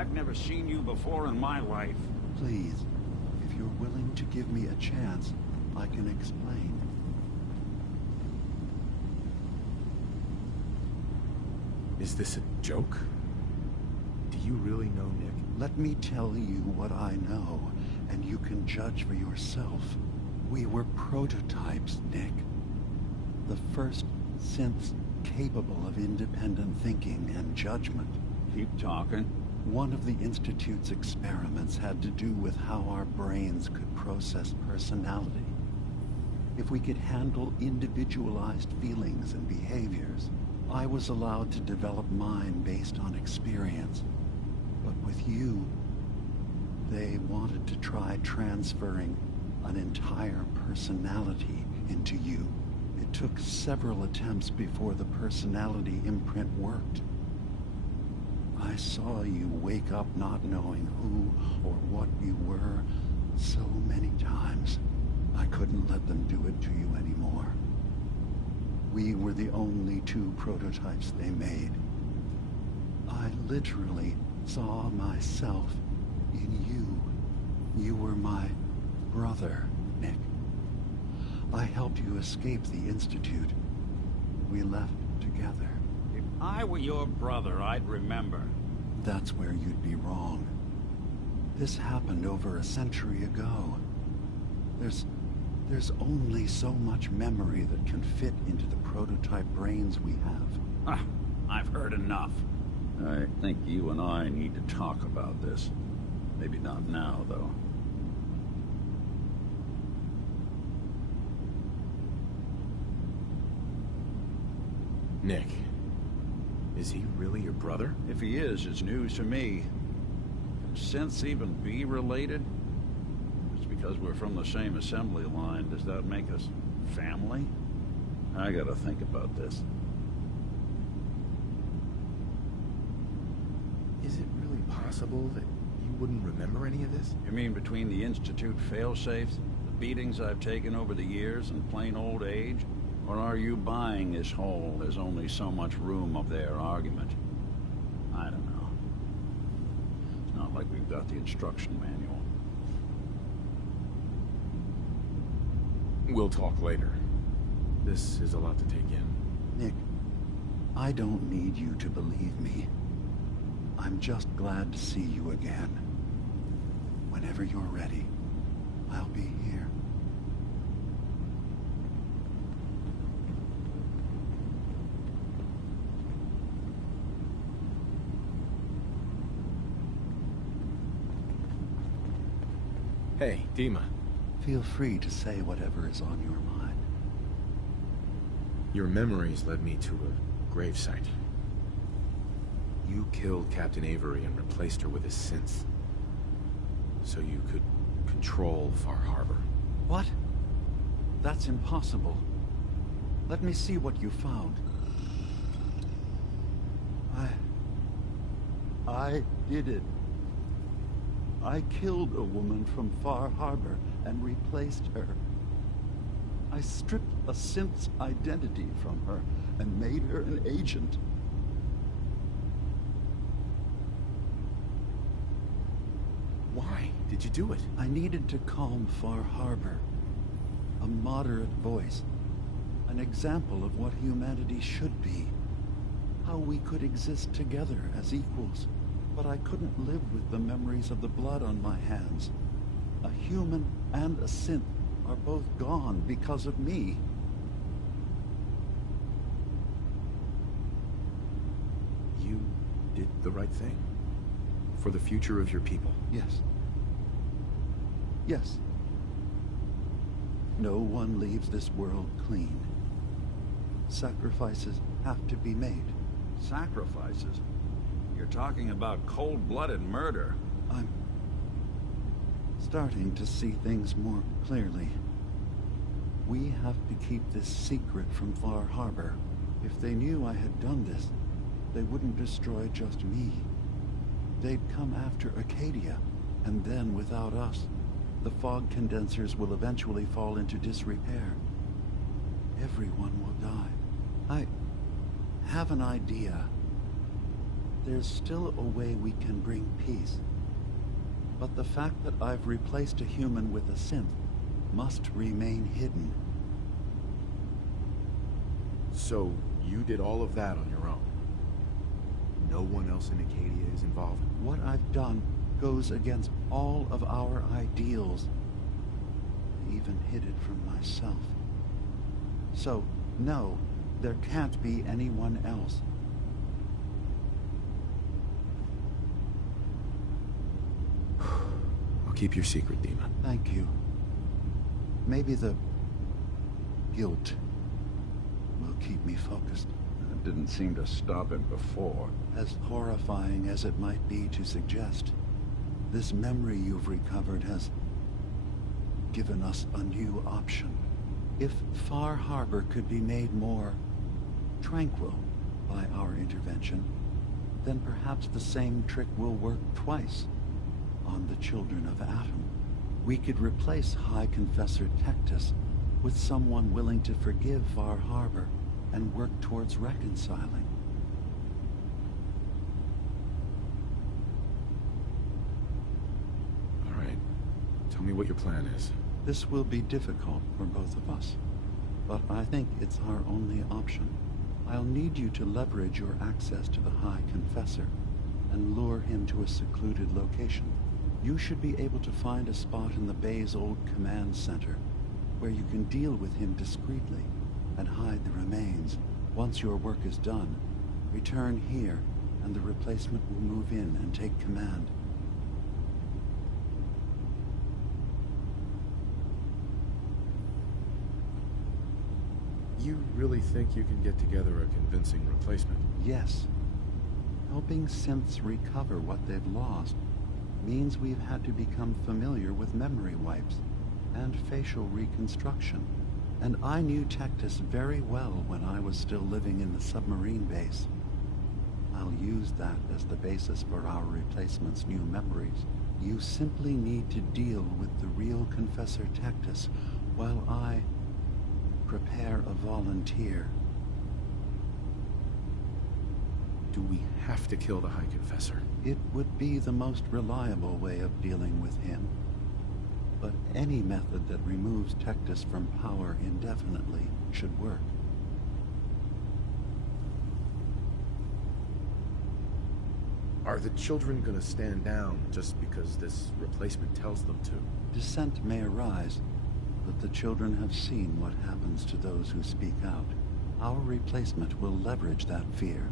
I've never seen you before in my life. Please, if you're willing to give me a chance, I can explain. Is this a joke? Do you really know Nick? Let me tell you what I know, and you can judge for yourself. We were prototypes, Nick. The first synths capable of independent thinking and judgment. Keep talking. One of the Institute's experiments had to do with how our brains could process personality. If we could handle individualized feelings and behaviors, I was allowed to develop mine based on experience. But with you, they wanted to try transferring an entire personality into you. It took several attempts before the personality imprint worked. I saw you wake up not knowing who or what you were so many times. I couldn't let them do it to you anymore. We were the only two prototypes they made. I literally saw myself in you. You were my brother, Nick. I helped you escape the Institute. We left together. If I were your brother, I'd remember. That's where you'd be wrong. This happened over a century ago. There's only so much memory that can fit into the prototype brains we have. I've heard enough. I think you and I need to talk about this. Maybe not now, though. Nick, is he really your brother? If he is, it's news to me. Can synths even be related? Just because we're from the same assembly line, does that make us family? I gotta think about this. Is it really possible that you wouldn't remember any of this? You mean between the Institute failsafes, the beatings I've taken over the years, and plain old age? Or are you buying this whole "there's only so much room" of their argument? I don't know. It's not like we've got the instruction manual. We'll talk later. This is a lot to take in. Nick, I don't need you to believe me. I'm just glad to see you again. Whenever you're ready, I'll be here. Hey, Dima. Feel free to say whatever is on your mind. Your memories led me to a gravesite. You killed Captain Avery and replaced her with a synth, so you could control Far Harbor. What? That's impossible. Let me see what you found. I did it. I killed a woman from Far Harbor and replaced her. I stripped a synth's identity from her and made her an agent. Why did you do it? I needed to calm Far Harbor. A moderate voice. An example of what humanity should be. How we could exist together as equals. But I couldn't live with the memories of the blood on my hands. A human and a synth are both gone because of me. You did the right thing. For the future of your people. Yes. Yes. No one leaves this world clean. Sacrifices have to be made. Sacrifices? You're talking about cold-blooded murder. I'm starting to see things more clearly. We have to keep this secret from Far Harbor. If they knew I had done this, they wouldn't destroy just me. They'd come after Acadia, and then without us, the fog condensers will eventually fall into disrepair. Everyone will die. I have an idea. There's still a way we can bring peace. But the fact that I've replaced a human with a synth must remain hidden. So, you did all of that on your own? No one else in Acadia is involved? What I've done goes against all of our ideals. I even hid it from myself. So, no, there can't be anyone else. I'll keep your secret, Dima. Thank you. Maybe the guilt will keep me focused. It didn't seem to stop him before. As horrifying as it might be to suggest, this memory you've recovered has given us a new option. If Far Harbor could be made more tranquil by our intervention, then perhaps the same trick will work twice on the children of Atom. We could replace High Confessor Tectus with someone willing to forgive Far Harbor and work towards reconciling. All right. Tell me what your plan is. This will be difficult for both of us, but I think it's our only option. I'll need you to leverage your access to the High Confessor and lure him to a secluded location. You should be able to find a spot in the Bay's old command center where you can deal with him discreetly and hide the remains. Once your work is done, return here and the replacement will move in and take command. You really think you can get together a convincing replacement? Yes. Helping synths recover what they've lost means we've had to become familiar with memory wipes and facial reconstruction. And I knew Tectus very well when I was still living in the submarine base. I'll use that as the basis for our replacement's new memories. You simply need to deal with the real Confessor Tectus while I prepare a volunteer. Do we have to kill the High Confessor? It would be the most reliable way of dealing with him. But any method that removes Tectus from power indefinitely should work. Are the children gonna stand down just because this replacement tells them to? Dissent may arise, but the children have seen what happens to those who speak out. Our replacement will leverage that fear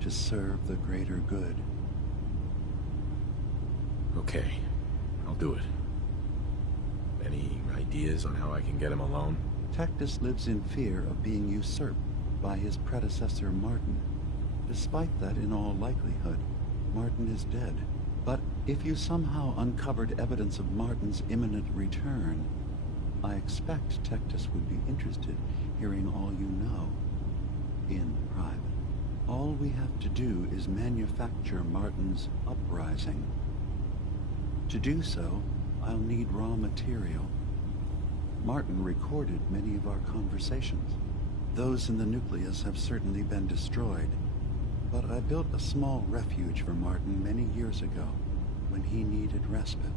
to serve the greater good. Okay, I'll do it. Any ideas on how I can get him alone? Tectus lives in fear of being usurped by his predecessor Martin. Despite that, in all likelihood, Martin is dead. But if you somehow uncovered evidence of Martin's imminent return, I expect Tectus would be interested hearing all you know in private. All we have to do is manufacture Martin's uprising. To do so, I'll need raw material. Martin recorded many of our conversations. Those in the nucleus have certainly been destroyed, but I built a small refuge for Martin many years ago when he needed respite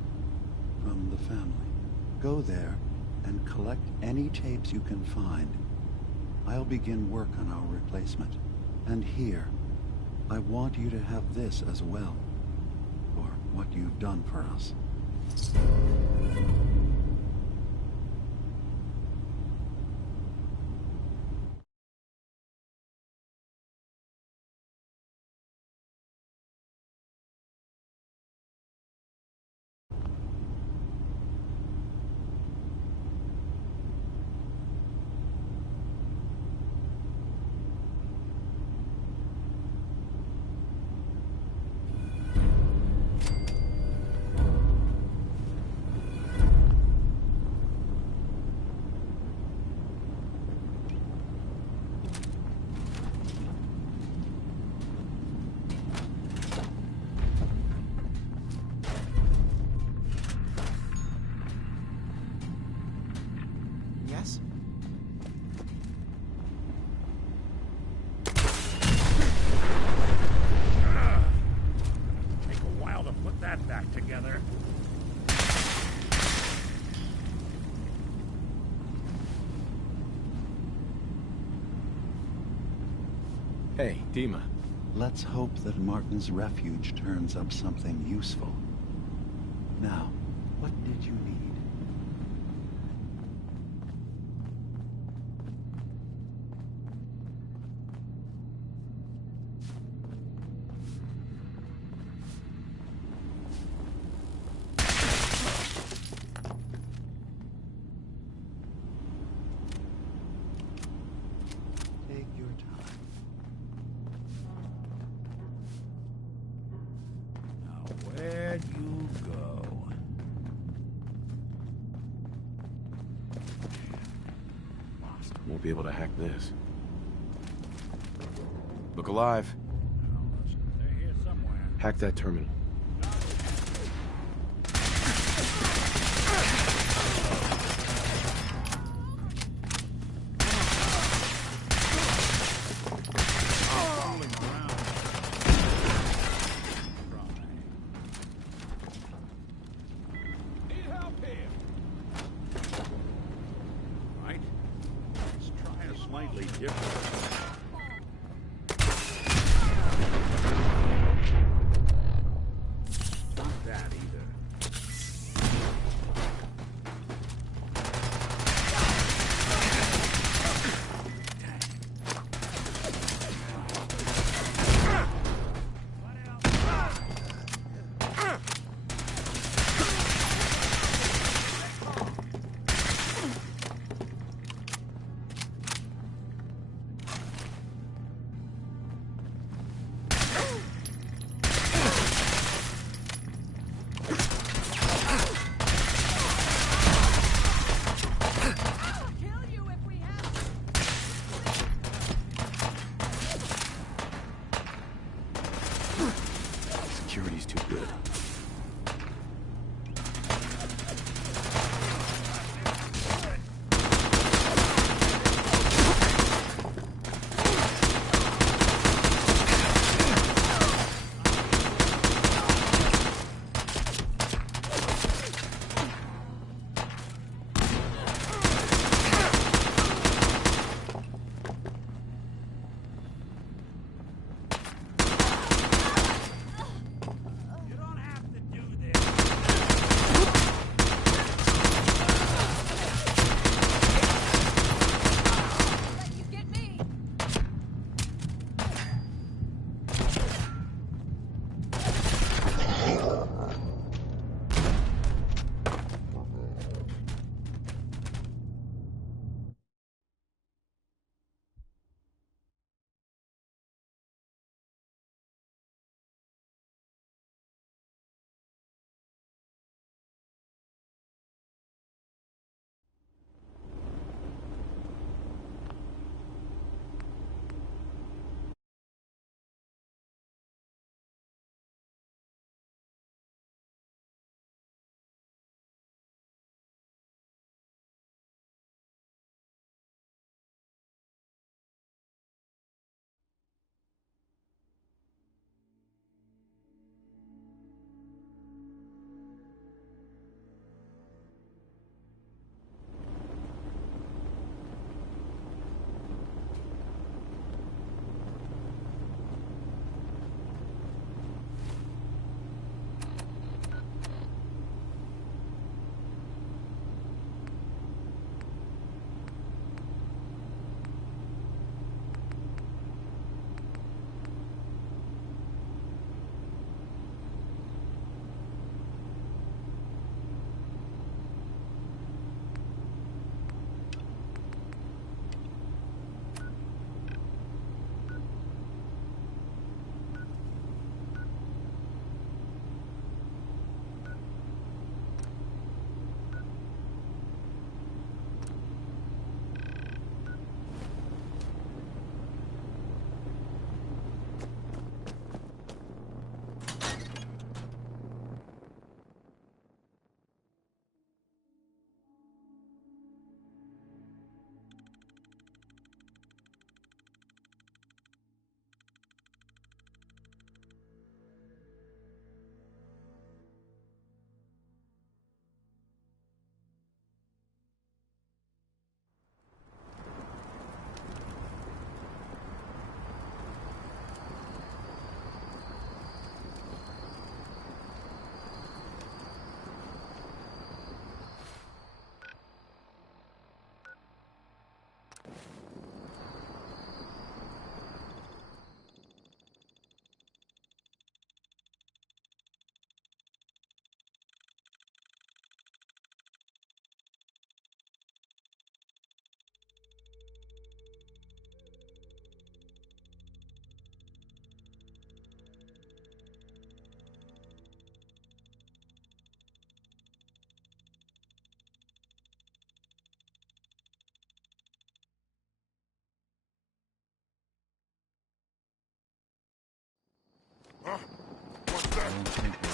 from the family. Go there and collect any tapes you can find. I'll begin work on our replacement. And here, I want you to have this as well, for what you've done for us. put that back together. Hey, Dima. Let's hope that Martin's refuge turns up something useful. Now, what did you need? Take your time. Now, where'd you go? Won't be able to hack this. Look alive. Now, listen, they're here somewhere. Hack that terminal. Rolling around. Need help here. Right. Let's try a slightly different. Not that either. Kill you if we have Security's too good. You don't think we're